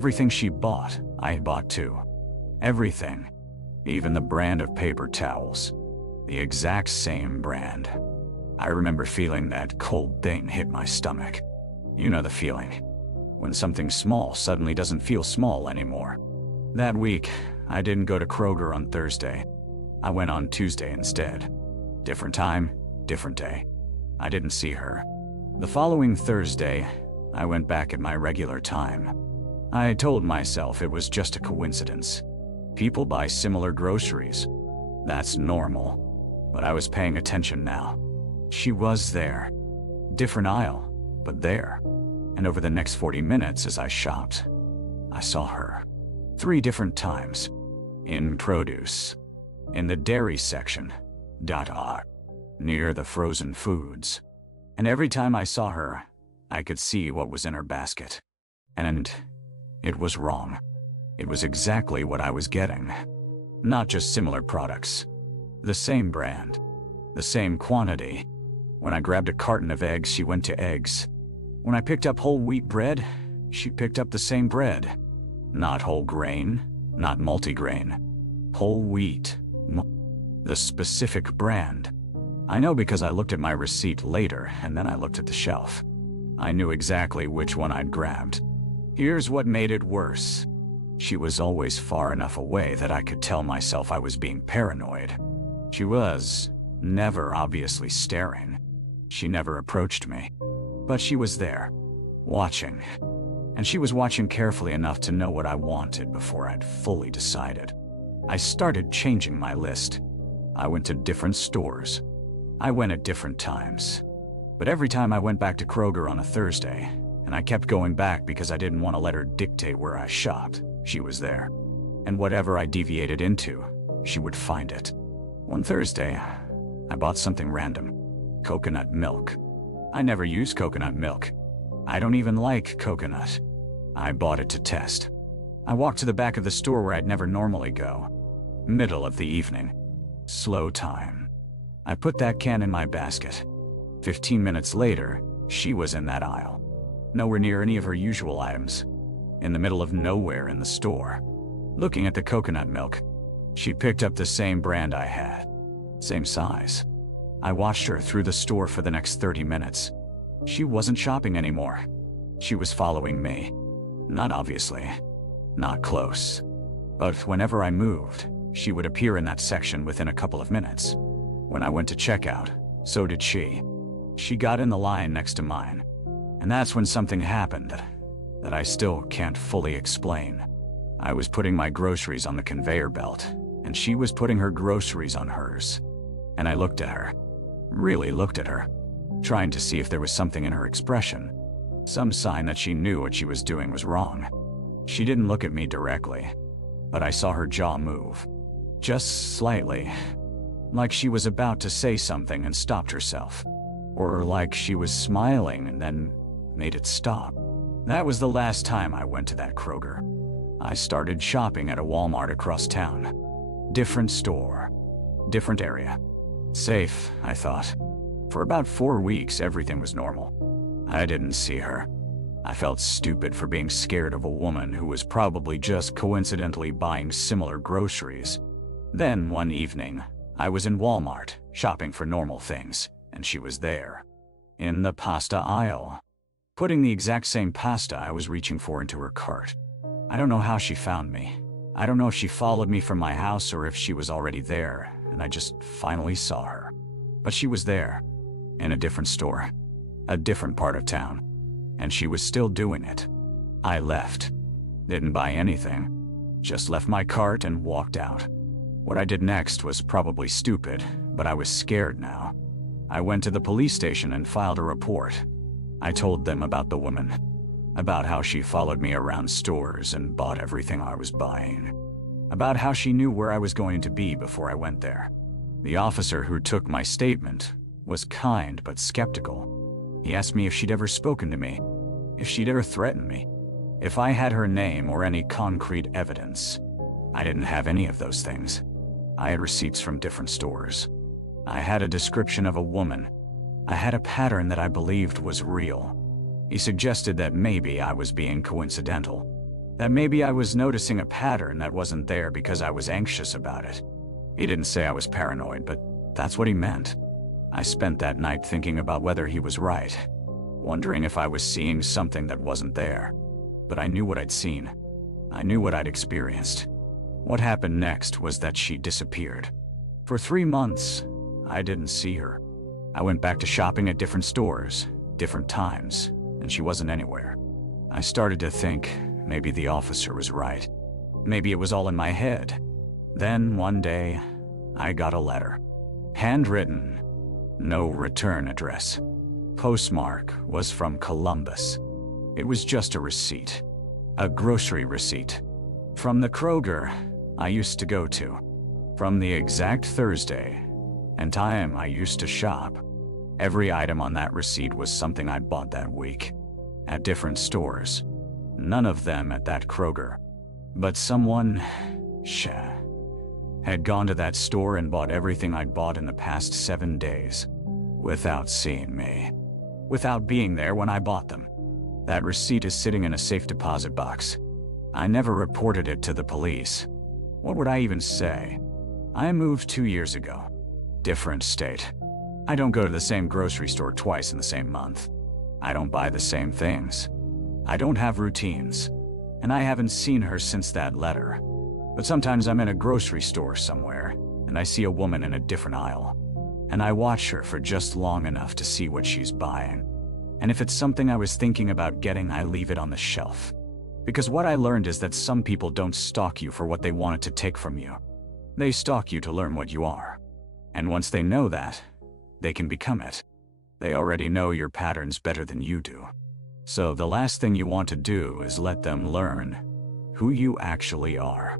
Everything she bought, I had bought too. Everything. Even the brand of paper towels. The exact same brand. I remember feeling that cold thing hit my stomach. You know the feeling. When something small suddenly doesn't feel small anymore. That week, I didn't go to Kroger on Thursday. I went on Tuesday instead. Different time, different day. I didn't see her. The following Thursday, I went back at my regular time. I told myself it was just a coincidence. People buy similar groceries. That's normal. But I was paying attention now. She was there. Different aisle, but there. And over the next 40 minutes as I shopped, I saw her. 3 different times. In produce. In the dairy section. Near the frozen foods. And every time I saw her, I could see what was in her basket. And it was wrong. It was exactly what I was getting. Not just similar products. The same brand. The same quantity. When I grabbed a carton of eggs, she went to eggs. When I picked up whole wheat bread, she picked up the same bread. Not whole grain, not multigrain. Whole wheat. The specific brand. I know because I looked at my receipt later, and then I looked at the shelf. I knew exactly which one I'd grabbed. Here's what made it worse. She was always far enough away that I could tell myself I was being paranoid. She was never obviously staring. She never approached me. But she was there, watching. And she was watching carefully enough to know what I wanted before I'd fully decided. I started changing my list. I went to different stores. I went at different times. But every time I went back to Kroger on a Thursday, and I kept going back because I didn't want to let her dictate where I shopped, she was there. And whatever I deviated into, she would find it. One Thursday, I bought something random. Coconut milk. I never use coconut milk. I don't even like coconut. I bought it to test. I walked to the back of the store where I'd never normally go. Middle of the evening. Slow time. I put that can in my basket. 15 minutes later, she was in that aisle. Nowhere near any of her usual items. In the middle of nowhere in the store. Looking at the coconut milk. She picked up the same brand I had. Same size. I watched her through the store for the next 30 minutes. She wasn't shopping anymore. She was following me. Not obviously. Not close. But whenever I moved, she would appear in that section within a couple of minutes. When I went to checkout, so did she. She got in the line next to mine. And that's when something happened that I still can't fully explain. I was putting my groceries on the conveyor belt, and she was putting her groceries on hers. And I looked at her. Really looked at her. Trying to see if there was something in her expression. Some sign that she knew what she was doing was wrong. She didn't look at me directly, but I saw her jaw move. Just slightly. Like she was about to say something and stopped herself. Or like she was smiling and then made it stop. That was the last time I went to that Kroger. I started shopping at a Walmart across town. Different store. Different area. Safe, I thought. For about 4 weeks, everything was normal. I didn't see her. I felt stupid for being scared of a woman who was probably just coincidentally buying similar groceries. Then one evening, I was in Walmart, shopping for normal things, and she was there. In the pasta aisle. Putting the exact same pasta I was reaching for into her cart. I don't know how she found me. I don't know if she followed me from my house or if she was already there, and I just finally saw her. But she was there. In a different store. A different part of town. And she was still doing it. I left. Didn't buy anything. Just left my cart and walked out. What I did next was probably stupid, but I was scared now. I went to the police station and filed a report. I told them about the woman. About how she followed me around stores and bought everything I was buying. About how she knew where I was going to be before I went there. The officer who took my statement was kind but skeptical. He asked me if she'd ever spoken to me, if she'd ever threatened me, if I had her name or any concrete evidence. I didn't have any of those things. I had receipts from different stores. I had a description of a woman. I had a pattern that I believed was real. He suggested that maybe I was being coincidental, That maybe I was noticing a pattern that wasn't there because I was anxious about it. He didn't say I was paranoid, but that's what he meant. I spent that night thinking about whether he was right, wondering if I was seeing something that wasn't there. But I knew what I'd seen. I knew what I'd experienced. What happened next was that she disappeared. For 3 months, I didn't see her. I went back to shopping at different stores, different times, and she wasn't anywhere. I started to think maybe the officer was right. Maybe it was all in my head. Then, one day, I got a letter. Handwritten, no return address. Postmark was from Columbus. It was just a receipt. A grocery receipt. From the Kroger I used to go to. From the exact Thursday and time I used to shop. Every item on that receipt was something I'd bought that week. At different stores. None of them at that Kroger. But someone had gone to that store and bought everything I'd bought in the past 7 days. Without seeing me. Without being there when I bought them. That receipt is sitting in a safe deposit box. I never reported it to the police. What would I even say? I moved 2 years ago. Different state. I don't go to the same grocery store twice in the same month. I don't buy the same things. I don't have routines. And I haven't seen her since that letter. But sometimes I'm in a grocery store somewhere, and I see a woman in a different aisle. And I watch her for just long enough to see what she's buying. And if it's something I was thinking about getting, I leave it on the shelf. Because what I learned is that some people don't stalk you for what they wanted to take from you. They stalk you to learn what you are. And once they know that, they can become it. They already know your patterns better than you do. So the last thing you want to do is let them learn who you actually are.